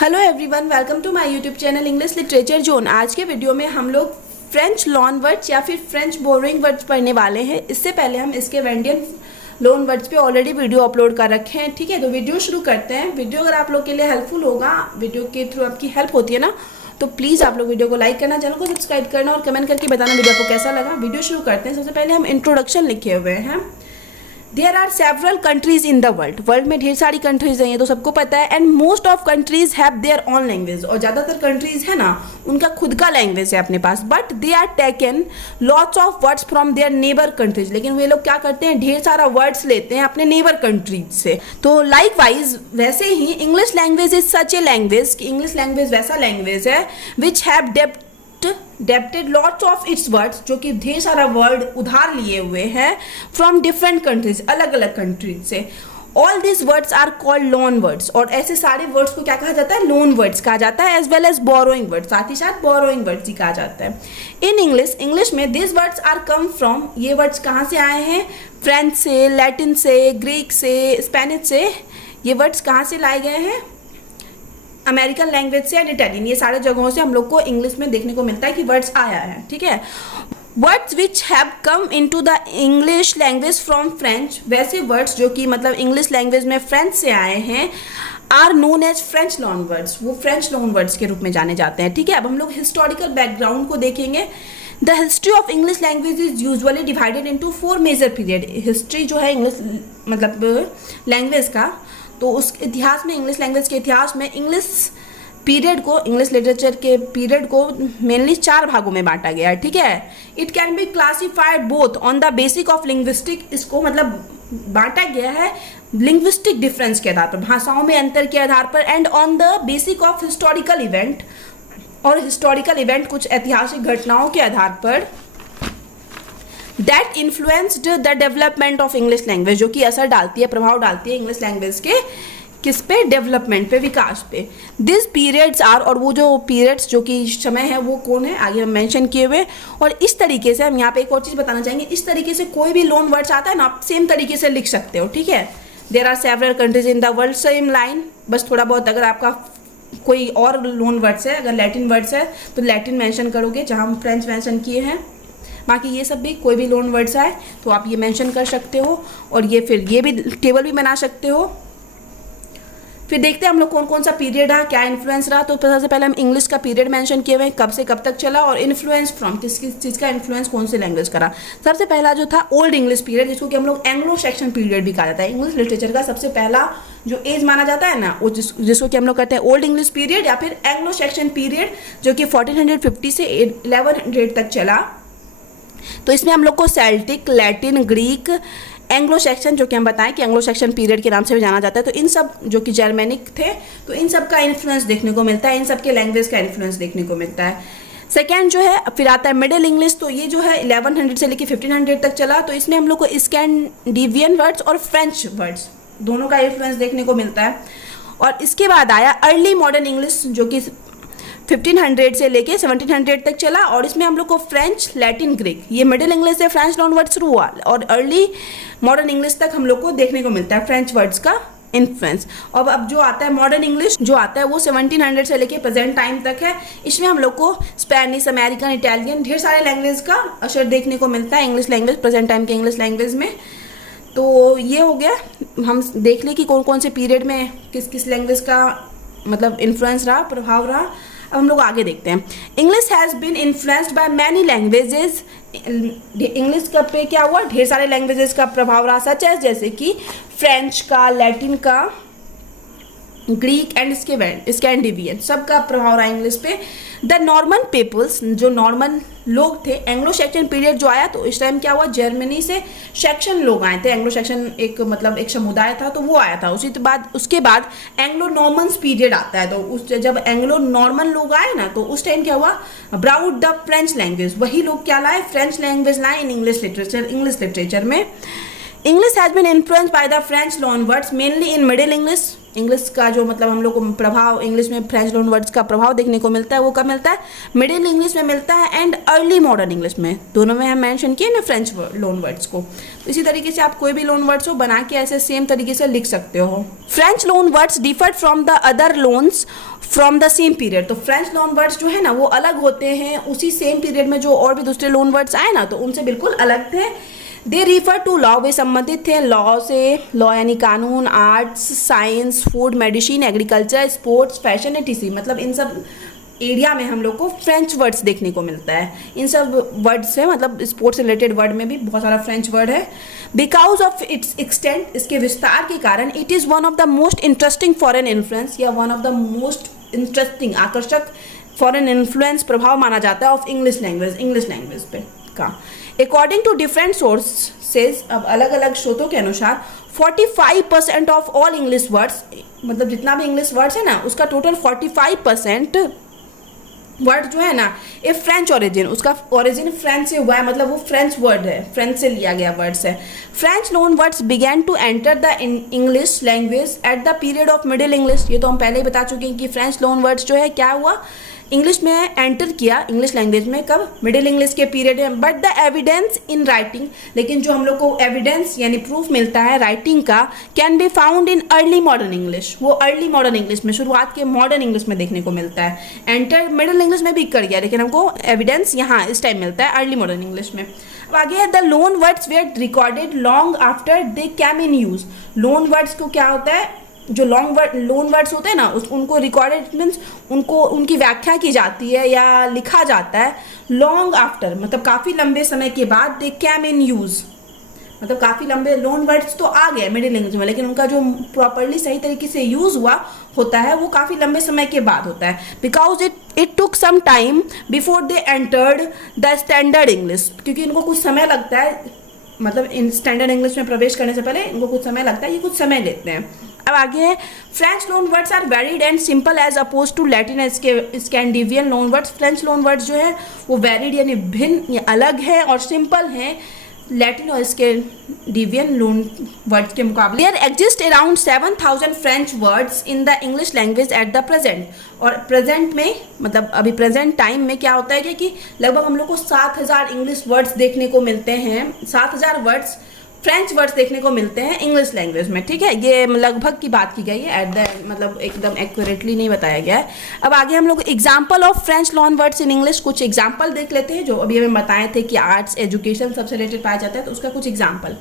Hello everyone, welcome to my YouTube channel English literature zone. आज के video में हम लोग फ्रेंच लोन वर्ड्स या फिर फ्रेंच बोरोइंग वर्ड्स पढ़ने वाले हैं। इससे पहले हम इसके वेंडियन लोन वर्ड्स पे ऑलरेडी वीडियो अपलोड कर रखे हैं। ठीक है, तो वीडियो शुरू करते हैं। वीडियो अगर आप लोग के लिए हेल्पफुल होगा, वीडियो के थ्रू आपकी हेल्प होती है ना, तो प्लीज़ आप लोग वीडियो को लाइक करना, चैनल को सब्सक्राइब करना और कमेंट करके बताना वीडियो आपको कैसा लगा। वीडियो शुरू करते हैं। सबसे पहले हम इंट्रोडक्शन लिखे हुए हैं। There are several countries in the world में ढेर सारी कंट्रीज हैं, ये तो सबको पता है। And most of countries have their on language, और ज़्यादातर कंट्रीज है ना उनका खुद का लैंग्वेज है अपने पास। But they are taken lots of words from their neighbour countries, लेकिन वे लोग क्या करते हैं, ढेर सारा वर्ड्स लेते हैं अपने नेबर कंट्रीज से। तो लाइक वाइज वैसे ही English language is such a language, English language वैसा लैंग्वेज है which have adapted lots of its words, जो कि ढेर सारा वर्ड उधार लिए हुए हैं फ्रॉम डिफरेंट कंट्रीज, अलग अलग कंट्रीज से। All this words are called loan words, और ऐसे सारे वर्ड्स को क्या कहा जाता है, लोन वर्ड्स कहा जाता है। As well as borrowing words, साथ ही साथ बोरोइंग वर्ड्स ही कहा जाता है। इन इंग्लिश में this words are come from, ये वर्ड्स कहाँ से आए हैं, फ्रेंच से, लैटिन से, ग्रीक से, स्पेनिश से। ये वर्ड्स कहाँ से लाए गए हैं, अमेरिकन लैंग्वेज से एंड इटालियन, ये सारे जगहों से हम लोग को इंग्लिश में देखने को मिलता है कि वर्ड्स आया है। ठीक है, words which have come into the English language from French, वैसे वर्ड्स जो कि मतलब इंग्लिश लैंग्वेज में फ्रेंच से आए हैं, are known as French loan words, वो फ्रेंच लोन वर्ड्स के रूप में जाने जाते हैं। ठीक है, अब हम लोग हिस्टोरिकल बैकग्राउंड को देखेंगे। The history of English language is usually divided into 4 major period. History जो है इंग्लिश मतलब लैंग्वेज का, तो उस इतिहास में, इंग्लिश लैंग्वेज के इतिहास में इंग्लिश पीरियड को, इंग्लिश लिटरेचर के पीरियड को मेनली 4 भागों में बांटा गया है। ठीक है, it can be classified both on the basic of linguistic, इसको मतलब बांटा गया है लिंग्विस्टिक डिफरेंस के आधार पर, भाषाओं में अंतर के आधार पर, and on the basic of historical event, और हिस्टोरिकल इवेंट कुछ ऐतिहासिक घटनाओं के आधार पर, that influenced the development of English language, जो कि असर डालती है, प्रभाव डालती है इंग्लिश लैंग्वेज के किस पे, डेवलपमेंट पे, विकास पे। दिस पीरियड्स आर, और वो जो पीरियड्स जो कि समय है वो कौन है, आगे हम मेंशन किए हुए। और इस तरीके से हम यहाँ पे एक और चीज़ बताना चाहेंगे, इस तरीके से कोई भी लोन वर्ड्स आता है ना, आप सेम तरीके से लिख सकते हो। ठीक है, there are several countries in the world, same line, बस थोड़ा बहुत अगर आपका कोई और लोन वर्ड्स है, अगर लैटिन वर्ड्स है तो लैटिन मेंशन करोगे जहाँ हम फ्रेंच मेंशन किए हैं। बाकी ये सब भी कोई भी लोन वर्ड्स आए तो आप ये मेंशन कर सकते हो, और ये फिर ये भी टेबल भी बना सकते हो। फिर देखते हैं हम लोग कौन कौन सा पीरियड रहा, क्या इन्फ्लुएंस रहा। तो सबसे पहले हम इंग्लिश का पीरियड मेंशन किए हुए हैं, कब से कब तक चला, और इन्फ्लुएंस फ्रॉम, किस किस चीज़ का इन्फ्लुएंस कौन से लैंग्वेज करा। सबसे पहला जो था ओल्ड इंग्लिश पीरियड, जिसको कि हम लोग एंग्लो सेक्शन पीरियड भी कहा जाता है। इंग्लिश लिटरेचर का सबसे पहला जो एज माना जाता है ना, वो जिसको कि हम लोग कहते हैं ओल्ड इंग्लिश पीरियड या फिर एंग्लो सेक्शन पीरियड, जो कि 1450 से 1100 तक चला। तो इसमें हम लोग को Celtic, Latin, Greek, Anglo Saxon, जो कि हम बताएं कि एंग्लो सेक्शन पीरियड के नाम से भी जाना जाता है, तो इन सब जो कि जर्मेनिक थे, तो इन सब का इन्फ्लुएंस देखने को मिलता है, इन सब के लैंग्वेज का इन्फ्लुएंस देखने को मिलता है। सेकेंड जो है फिर आता है मिडिल इंग्लिश, तो ये जो है 1100 से लेकर 1500 तक चला। तो इसमें हम लोग को स्कैंडिनेवियन वर्ड्स और फ्रेंच वर्ड्स दोनों का इन्फ्लुएंस देखने को मिलता है। और इसके बाद आया अर्ली मॉडर्न इंग्लिश, जो कि 1500 से लेके 1700 तक चला, और इसमें हम लोग को फ्रेंच, लैटिन, ग्रीक, ये मिडिल इंग्लिश से फ्रेंच लोन वर्ड शुरू हुआ, और अर्ली मॉडर्न इंग्लिश तक हम लोग को देखने को मिलता है फ्रेंच वर्ड्स का इन्फ्लुएंस। अब जो आता है मॉडर्न इंग्लिश जो आता है वो 1700 से लेके प्रेजेंट टाइम तक है। इसमें हम लोग को स्पेनिश, अमेरिकन, इटालियन, ढेर सारे लैंग्वेज का असर देखने को मिलता है इंग्लिश लैंग्वेज, प्रेजेंट टाइम के इंग्लिश लैंग्वेज में। तो ये हो गया, हम देख लें कि कौन कौन से पीरियड में किस किस लैंग्वेज का मतलब इन्फ्लुएंस रहा, प्रभाव रहा। अब हम लोग आगे देखते हैं। English has been influenced by many languages, English का पे क्या हुआ, ढेर सारे लैंग्वेजेस का प्रभाव रहा, सच है जैसे कि फ्रेंच का, लैटिन का, ग्रीक एंड स्कैंडिनेवियन, सबका प्रभाव रहा इंग्लिश पे। द नॉर्मन पीपल्स, जो नॉर्मन लोग थे, एंग्लो सेक्शन पीरियड जो आया तो इस टाइम क्या हुआ, जर्मनी से सेक्शन लोग आए थे। एंग्लो सेक्शन एक मतलब एक समुदाय था, तो वो आया था। उसके बाद एंग्लो नॉर्मन्स पीरियड आता है, तो उस जब एंग्लो नॉर्मन लोग आए ना, तो उस टाइम क्या हुआ, ब्राउट द फ्रेंच लैंग्वेज, वही लोग क्या लाए, फ्रेंच लैंग्वेज लाए इन इंग्लिश लिटरेचर में। English has been influenced by the French loan words mainly in middle English, English का जो मतलब हम लोग को प्रभाव इंग्लिश में फ्रेंच लोन वर्ड्स का प्रभाव देखने को मिलता है वो कब मिलता है, मिडिल इंग्लिश में मिलता है एंड अर्ली मॉडर्न इंग्लिश में, दोनों में हम मेंशन किए ना फ्रेंच लोन वर्ड्स को। तो इसी तरीके से आप कोई भी लोन वर्ड्स हो बना के ऐसे सेम तरीके से लिख सकते हो। French loan words deferred from the other loans from the same period. तो फ्रेंच लोन वर्ड्स जो है ना वो अलग होते हैं उसी सेम पीरियड में जो और भी दूसरे लोन वर्ड्स आए ना, तो उनसे बिल्कुल अलग थे। दे रिफर टू लॉ, वे संबंधित थे लॉ से, लॉ यानी कानून, arts, science, food, medicine, agriculture, sports, fashion etc, मतलब इन सब एरिया में हम लोग को फ्रेंच वर्ड्स देखने को मिलता है। इन सब वर्ड से मतलब स्पोर्ट्स से रिलेटेड वर्ड में भी बहुत सारा फ्रेंच वर्ड है। बिकॉज ऑफ इट्स एक्सटेंट, इसके विस्तार के कारण, it is one of the most interesting foreign influence, या one of the most interesting आकर्षक फॉरेन इन्फ्लुएंस प्रभाव माना जाता है ऑफ इंग्लिश लैंग्वेज पे का। अकॉर्डिंग टू डिफरेंट सोर्सेज, अब अलग अलग स्रोतों के अनुसार 45% ऑफ ऑल इंग्लिश वर्ड्स, मतलब जितना भी इंग्लिश वर्ड्स है ना उसका टोटल 45% वर्ड जो है ना ए फ्रेंच ओरिजिन, उसका ओरिजिन फ्रेंच से हुआ है, मतलब वो फ्रेंच वर्ड है, फ्रेंच से लिया गया वर्ड्स है। French loan words began to enter the English language at the period of middle English. ये तो हम पहले ही बता चुके हैं कि फ्रेंच लोन वर्ड्स जो है क्या हुआ, इंग्लिश में एंटर किया इंग्लिश लैंग्वेज में कब, मिडिल इंग्लिश के पीरियड में। But the evidence in writing, लेकिन जो हम लोग को एविडेंस यानी प्रूफ मिलता है राइटिंग का, can be found in early modern English, वो अर्ली मॉडर्न इंग्लिश में, शुरुआत के मॉडर्न इंग्लिश में देखने को मिलता है। एंटर मिडिल इंग्लिश में भी कर गया, लेकिन हमको एविडेंस यहाँ इस टाइम मिलता है अर्ली मॉडर्न इंग्लिश में। अब आगे the loan words were recorded long after they came in use. Loan words को क्या होता है, जो लोन वर्ड्स होते हैं ना उनको रिकॉर्डेड मीन्स उनको उनकी व्याख्या की जाती है या लिखा जाता है लॉन्ग आफ्टर, मतलब काफ़ी लंबे समय के बाद, दे कैम इन यूज़, मतलब काफ़ी लंबे लोन वर्ड्स तो आ गए मिडिल इंग्लिश में, लेकिन उनका जो प्रॉपरली सही तरीके से यूज़ हुआ होता है वो काफ़ी लंबे समय के बाद होता है। Because it took some time before they entered the standard English, क्योंकि इनको कुछ समय लगता है, मतलब इन स्टैंडर्ड इंग्लिश में प्रवेश करने से पहले इनको कुछ समय लगता है, ये कुछ समय लेते हैं। अब आगे है French loan words are varied and simple as oppose to Latin Scandinavian loan words. French loan words जो है वो वेरिड यानी भिन्न या अलग है और सिंपल हैं लैटिन और स्कैंडिनेवियन लोन वर्ड्स के मुकाबले। There exist around 7000 French words in the English language at the present. और प्रेजेंट में मतलब अभी प्रेजेंट टाइम में क्या होता है कि लगभग हम लोग को 7000 इंग्लिश वर्ड्स देखने को मिलते हैं, 7000 वर्ड्स फ्रेंच वर्ड्स देखने को मिलते हैं इंग्लिश लैंग्वेज में, ठीक है। ये लगभग की बात की गई है, एट द मतलब एकदम एक्यूरेटली नहीं बताया गया है। अब आगे हम लोग example of French loan words in English, कुछ एग्जाम्पल देख लेते हैं जो अभी हमें बताए थे कि आर्ट्स एजुकेशन सबसे रिलेटेड पाया जाता है, तो उसका कुछ example.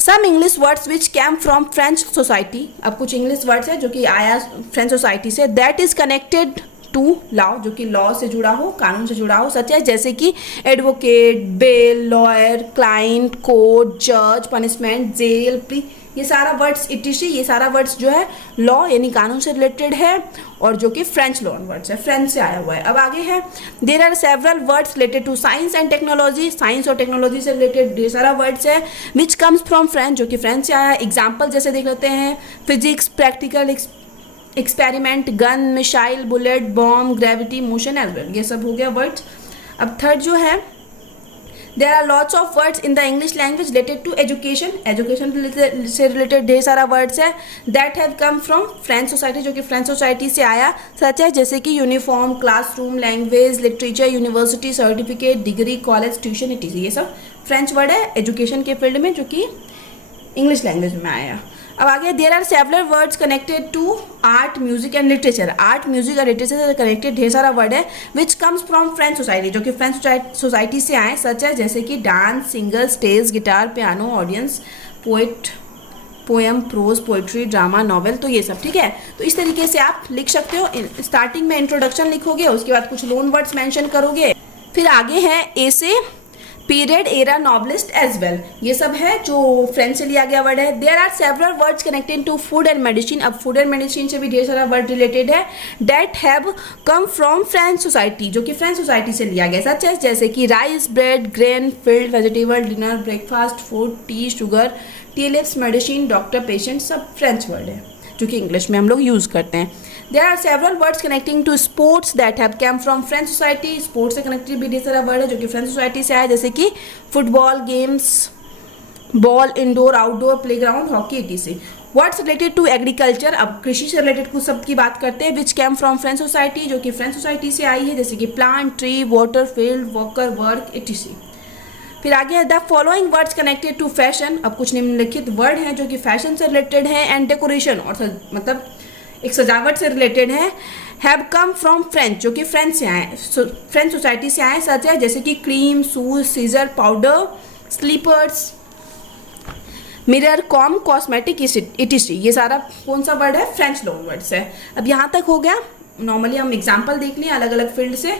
Some English words which came from French society, अब कुछ इंग्लिश वर्ड्स है जो कि आया फ्रेंच सोसाइटी से, that is connected to law, जो कि लॉ से जुड़ा हो, कानून से जुड़ा हो, सच है जैसे कि advocate, bail, lawyer, client, court, जज, पनिशमेंट, जेल, प्री, ये सारा वर्ड्स इटिशी, ये सारा वर्ड्स जो है लॉ यानी कानून से रिलेटेड है और जो कि फ्रेंच लोन वर्ड्स है, फ्रेंच से आया हुआ है। अब आगे है there are several words related to science and technology, science और टेक्नोलॉजी से रिलेटेड ढेर सारा वर्ड्स है विच कम्स फ्रॉम फ्रेंच, जो कि फ्रेंच से आया है। एग्जाम्पल जैसे देख लेते हैं, physics, practical experiment, gun, missile, bullet, bomb, gravity, motion as well, ये सब हो गया वर्ड्स। अब थर्ड जो है there are lots of words in the English language related to education, education से रिलेटेड ढेर सारा वर्ड्स है that have come from French society, जो कि फ्रेंच सोसाइटी से आया, सच है जैसे कि uniform, classroom, language, literature, university, certificate, degree, college, tuition, etc, ये सब फ्रेंच वर्ड है एजुकेशन के फील्ड में जो कि इंग्लिश लैंग्वेज में आया। अब आगे there are several words connected to art, music and literature, art, music और लिटरेचर से कनेक्टेड ढेर सारा वर्ड है which comes from French society, जो कि फ्रेंच सोसाइटी से आए, सच है जैसे कि dance, singer, stage, guitar, piano, audience, poet, poem, prose, poetry, drama, novel, तो ये सब, ठीक है। तो इस तरीके से आप लिख सकते हो, स्टार्टिंग में इंट्रोडक्शन लिखोगे, उसके बाद कुछ लोन वर्ड्स मेंशन करोगे, फिर आगे है essay, period, era, novelist as well, ये सब है जो फ्रेंच से लिया गया वर्ड है। There are several words connected to food and medicine, अब फूड एंड मेडिसिन से भी ढेर सारा वर्ड रिलेटेड है that have come from French society, जो कि फ्रेंच सोसाइटी से लिया गया, सच है जैसे कि rice, bread, grain, field, vegetable, dinner, breakfast, food, tea, sugar, tea leaves, medicine, doctor, patient, सब फ्रेंच वर्ड है जो कि इंग्लिश में हम लोग यूज़ करते हैं। There are several words connecting to sports that have come from French society, sports से कनेक्टेड भी ढेर सारा वर्ड है जो कि फ्रेंच सोसाइटी से आया, जैसे कि football, games, ball, indoor, outdoor, playground, hockey, etc। Words related to agriculture, अब कृषि से रिलेटेड कुछ शब्द की बात करते हैं, which came from French society, जो कि फ्रेंच सोसाइटी से आई है, जैसे कि plant, tree, water, field, worker, work, etc. फिर आगे है the following words connected to fashion, अब कुछ निम्नलिखित वर्ड हैं जो कि फैशन से रिलेटेड हैं, एंड डेकोरेशन और मतलब एक सजावट से रिलेटेड है, हैव कम फ्रॉम फ्रेंच, जो कि फ्रेंच से आए, फ्रेंच सोसाइटी से आए, सच है जैसे कि cream, shoes, scissor, powder, slippers, mirror, comb, cosmetic, etc. ये सारा कौन सा वर्ड है, फ्रेंच लोन वर्ड्स है। अब यहाँ तक हो गया। नॉर्मली हम एग्जाम्पल देख लें अलग अलग फील्ड से।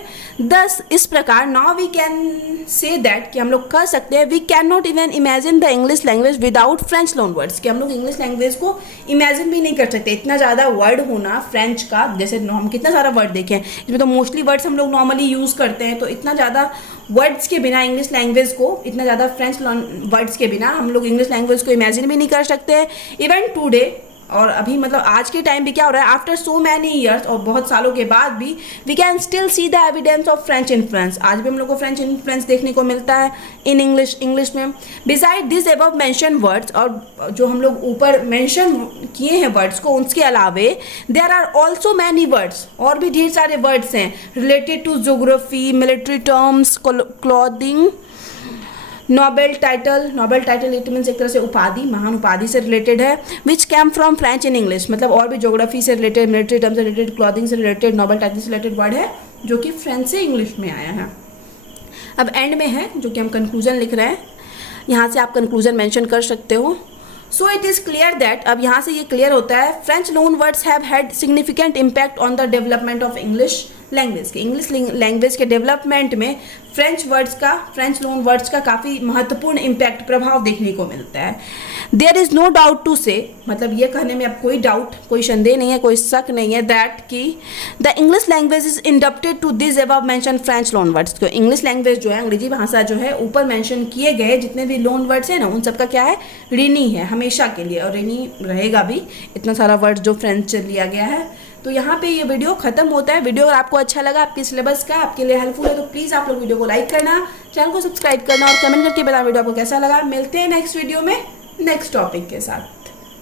दस इस प्रकार now we can say that कि हम लोग कह सकते हैं we can not even imagine the English language without French loan words, कि हम लोग इंग्लिश लैंग्वेज को इमेजिन भी नहीं कर सकते। इतना ज़्यादा वर्ड होना फ्रेंच का, जैसे हम कितना सारा वर्ड देखें इसमें तो मोस्टली वर्ड्स हम लोग नॉर्मली यूज़ करते हैं, तो इतना ज़्यादा वर्ड्स के बिना इंग्लिश लैंग्वेज को, इतना ज़्यादा फ्रेंच वर्ड्स के बिना हम लोग इंग्लिश लैंग्वेज को इमेजिन भी नहीं कर सकते हैं। इवन टुडे, और अभी मतलब आज के टाइम भी क्या हो रहा है, आफ्टर सो मैनी ईयर्स, और बहुत सालों के बाद भी we can still see the evidence of French influence, आज भी हम लोग को फ्रेंच इन्फ्लुएंस देखने को मिलता है इन इंग्लिश में। Beside this above mention words, और जो हम लोग ऊपर मेंशन किए हैं वर्ड्स को, उसके अलावे there are also many words, और भी ढेर सारे वर्ड्स हैं related to geography, military terms, clothing, noble title it means एक तरह से उपाधि, महान उपाधि से रिलेटेड है, which came from French in English, मतलब और भी ज्योग्राफी से रिलेटेड, मिलिट्री टर्म से रिलेटेड, क्लॉथिंग से रिलेटेड, नोबेल टाइटल से रिलेटेड वर्ड है जो कि फ्रेंच से इंग्लिश में आया है। अब एंड में है जो कि हम कंक्लूजन लिख रहे हैं, यहाँ से आप कंक्लूजन मेंशन कर सकते हो। So it is clear that, अब यहाँ से ये क्लियर होता है, French loan words have had significant impact on the development of English language के, इंग्लिश लैंग्वेज के डेवलपमेंट में फ्रेंच लोन वर्ड्स का काफ़ी महत्वपूर्ण इम्पैक्ट, प्रभाव देखने को मिलता है। There is no doubt to say, मतलब ये कहने में अब कोई डाउट, कोई संदेह नहीं है, कोई शक नहीं है, दैट कि the English language is indebted to this above mention French loan words, तो इंग्लिश लैंग्वेज जो है, अंग्रेजी भाषा जो है, ऊपर मेंशन किए गए जितने भी लोन वर्ड्स हैं ना, उन सबका क्या है, ऋणी है हमेशा के लिए, और ऋणी रहेगा भी, इतना सारा वर्ड जो फ्रेंच से लिया गया है। तो यहाँ पे ये वीडियो खत्म होता है। वीडियो अगर आपको अच्छा लगा, आपके सिलेबस का आपके लिए हेल्पफुल है, तो प्लीज़ आप लोग वीडियो को लाइक करना, चैनल को सब्सक्राइब करना और कमेंट करके बताना वीडियो आपको कैसा लगा। मिलते हैं नेक्स्ट वीडियो में नेक्स्ट टॉपिक के साथ।